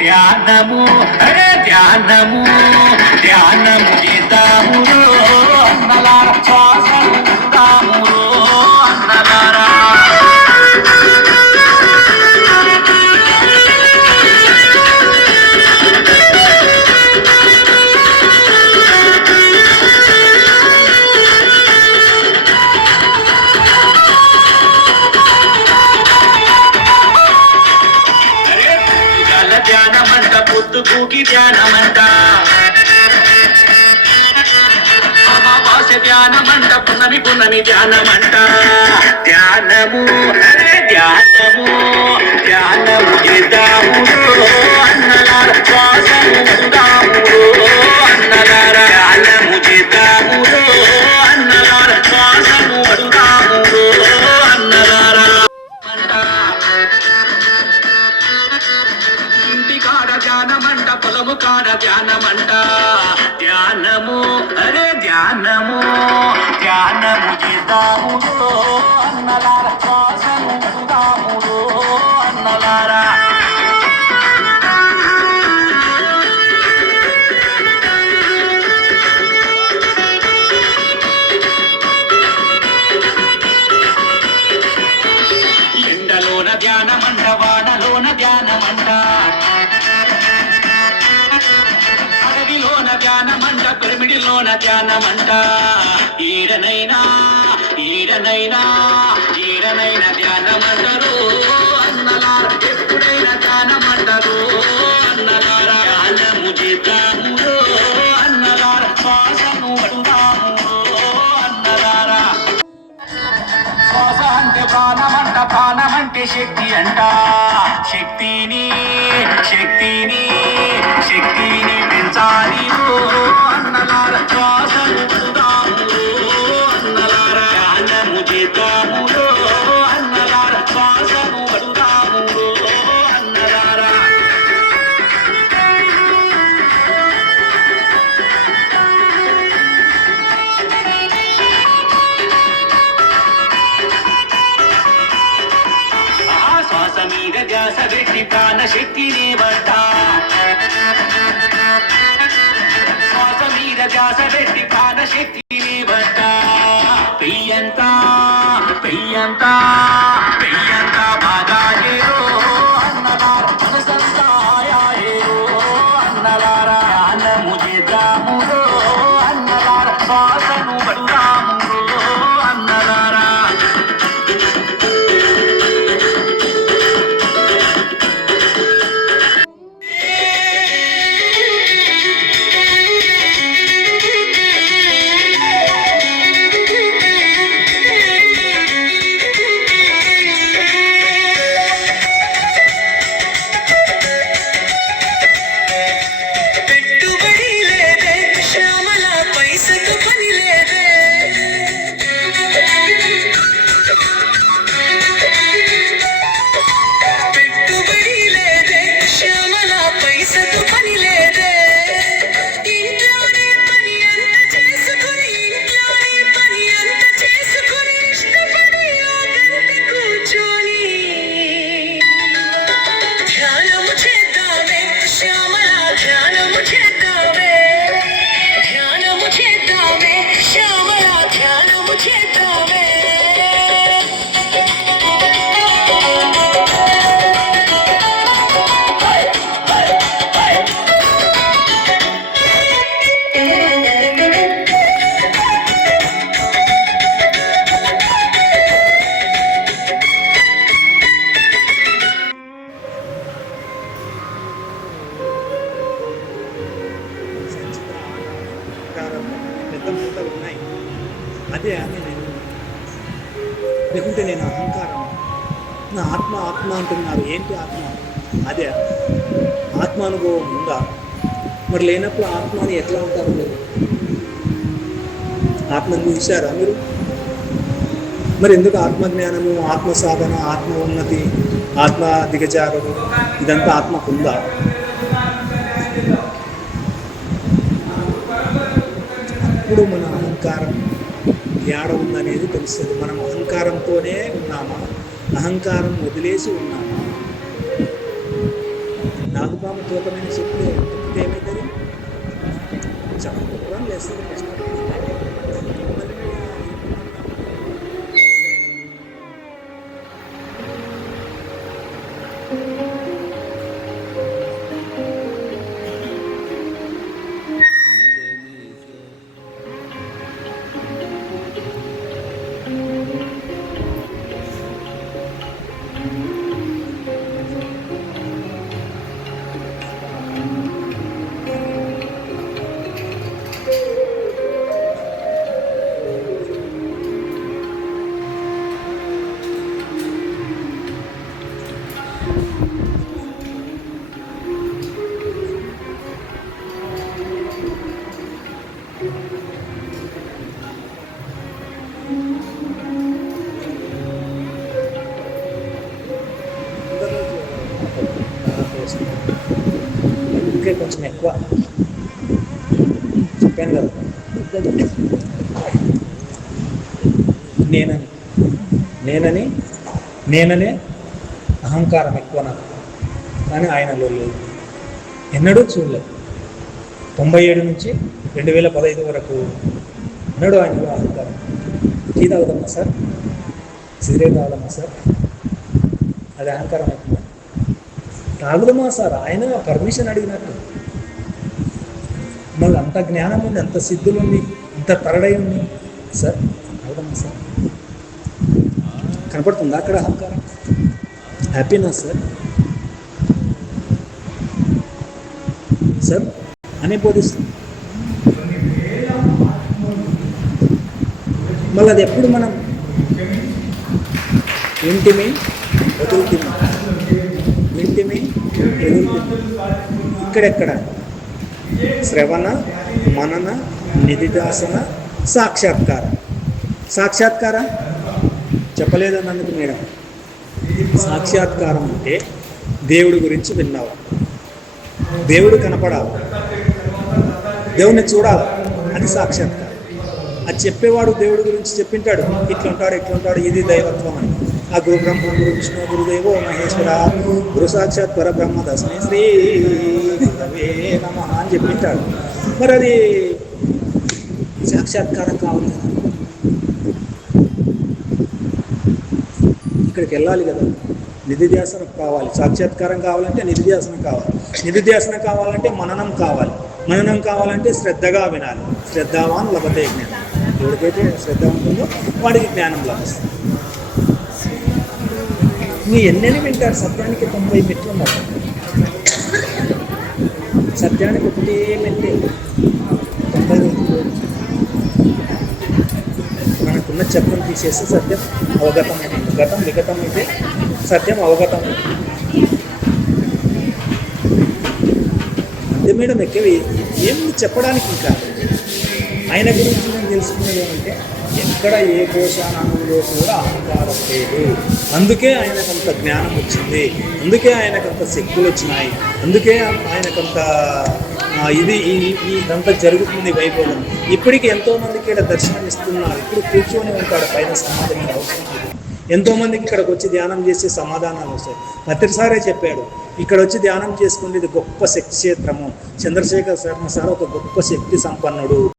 ధ్యానము అరే ధ్యానము ధ్యానము చేద్దాము అన్నలార శ్వాసను ఉందాము అన్నలారా ధ్యానమంట పొద్దుగూకి ధ్యానమంట అమావాస్య ధ్యానమంట పున్నమి పున్నమి ధ్యానమంట ధ్యానము అరే ధ్యానము ధ్యానము చేద్దాము అన్నలార శ్వాసము ఉందాము అన్నలార ధ్యానము చేద్దాము అన్నలార శ్వాసము ఉందాము అన్నలార కాడ ధ్యానమంట పొలము కాడ ధ్యానమంట ధ్యానము అరే ధ్యానము ధ్యానము చేద్దాము అన్నలార శ్వాసము ఉందాము అన్నలారా ఎండలోన ధ్యానమంట వానలోన ధ్యానమంట ధ్యానమంట పిరమిడిలోన ధ్యానమంట ఈడనైనా ఈడనైనా ఈడనైనా ధ్యానమంటరు అన్నలార ఎప్పుడైనా ధ్యానమంటరు అన్నలార ధ్యానము చేద్దాము అన్నలార శ్వాసను పడుదాము అన్నలార శ్వాస అంటే ప్రాణమంట ప్రాణమంటే శక్తి అంట శక్తిని శక్తిని శక్తిని పెంచాలి అన్నలార శ్వాసను పడుదాము అన్నలార ధ్యానము చేద్దాము అన్నలార శ్వాసను పడుదాము అన్నలార శ్వాస మీద ధ్యాస పెట్టి ప్రాణ శక్తిని బట్ట శ్వాస మీద ధ్యాస పెట్టి ప్రాణ శక్తిని బట్ట పెయ్యంత పెయ్యంత పెయ్యంత బాగా ఏరో అన్నలార మనసంతా ఏరో అన్నలార ధ్యానము చేద్దాము అన్నలార శ్వాసను పడుదాము అన్నలారా అదే అని నేను లేకుంటే నేను అహంకారం నా ఆత్మ ఆత్మ అంటున్నారు. ఏంటి ఆత్మ? అదే ఆత్మానుభవం ఉందా? మరి లేనప్పుడు ఆత్మని ఎట్లా ఉంటారు మీరు? ఆత్మను చూశారా మీరు? మరి ఎందుకు ఆత్మజ్ఞానము, ఆత్మ సాధన, ఆత్మ ఉన్నతి, ఆత్మ దిగజారుడు ఇదంతా ఆత్మకు ఉందా? అప్పుడు మన అహంకారం ఏడ ఉందనేది తెలుస్తుంది. మనం అహంకారంతోనే ఉన్నామా, అహంకారం వదిలేసి ఉన్నామా? నాగుపాము తూకమైన శక్తి తొక్కితే ఏమవుతుంది? చక్కగా లేస్తుంది ఫస్ట్. ఇంకా కొంచెం ఎక్కువ చెప్పాను కదా, నేనని నేనని నేననే అహంకారం ఎక్కువ నాకు, కానీ ఆయనలో లేదు, ఎన్నడూ చూడలేదు. 97 నుంచి 2015 వరకు ఎన్నడూ ఆయనలో అహంకారం. టీ తాగుదమ్మా సార్, సిగరెట్ తాగుదమ్మా సార్, అది అహంకారం అవుతుందా? తాగుదమా సార్, ఆయన పర్మిషన్ అడిగినట్టు. మళ్ళీ అంత జ్ఞానం ఉంది, అంత సిద్ధులు ఉంది, అంత తరడై ఉంది సార్, తాగుదమ్మా సార్. కనపడుతుందా అక్కడ అహంకారం? హ్యాపీనా సార్ సార్ అని బోధిస్తుంది. మళ్ళీ అది ఎప్పుడు మనం వింటిమి వదులుతుంది, వింటిమి వదులుతుంది. ఇక్కడెక్కడ శ్రవణ మనన నిధిధ్యాసన సాక్షాత్కార. సాక్షాత్కార చెప్పలేదన్నందుకు మేడం, సాక్షాత్కారం అంటే దేవుడి గురించి విన్నావు, దేవుడు కనపడాలి, దేవుణ్ణి చూడాలి, అది సాక్షాత్కారం. అది చెప్పేవాడు దేవుడి గురించి చెప్పింటాడు, ఇట్లుంటాడు ఇట్లుంటాడు, ఇది దైవత్వం అని. ఆ గురు బ్రహ్మ గురు విష్ణు గురుదేవో మహేశ్వర గురు సాక్షాత్ పరబ్రహ్మ తస్మై శ్రీ గురవే నమః అని చెప్పింటాడు. మరి అది సాక్షాత్కారం కావాలి కదా, ఇక్కడికి వెళ్ళాలి కదా, నిధిధ్యాసనం కావాలి. సాక్షాత్కారం కావాలంటే నిధిధ్యాసనం కావాలి, నిధిధ్యాసనం కావాలంటే మననం కావాలి, మననం కావాలంటే శ్రద్ధగా వినాలి. శ్రద్ధావాన్ లభతే జ్ఞానం. ఎవరికైతే శ్రద్ధ ఉంటుందో వాడికి జ్ఞానం లభిస్తుంది. నువ్వు ఎన్నెన్ని వింటారు? సత్యానికి 90 మెట్లు ఉన్నారు, సత్యానికి ఒకటే మెట్టే 90 మెట్లు. మనకున్న చెత్తను తీసేస్తే సత్యం అవగతం అవుతుంది. గతం విగతం అయితే సత్యం అవగతం అవుతుంది. అంతే మేడం, ఎక్కవి ఏం చెప్పడానికి. ఇంకా ఆయన గురించి నేను తెలుసుకున్నది ఏమంటే ఎక్కడ ఏ కోశానంలో కూడా అహంకారం లేదు. అందుకే ఆయనకంత జ్ఞానం వచ్చింది, అందుకే ఆయనకంత శక్తులు వచ్చినాయి, అందుకే ఆయనకంత ఇదంతా జరుగుతుంది వైభవం. ఇప్పటికీ ఎంతోమందికి ఇక్కడ దర్శనం ఇస్తున్నారు. ఇప్పుడు కూర్చొని ఉంటాడు పైన సమాధి అవసరం లేదు. ఎంతోమందికి ఇక్కడికి వచ్చి ధ్యానం చేసే సమాధానాలు వస్తాయి. ప్రతిసారే చెప్పాడు, ఇక్కడ వచ్చి ధ్యానం చేసుకుంటే ఇది గొప్ప శక్తి క్షేత్రము. చంద్రశేఖర్ శర్మ సార్ ఒక గొప్ప శక్తి సంపన్నుడు.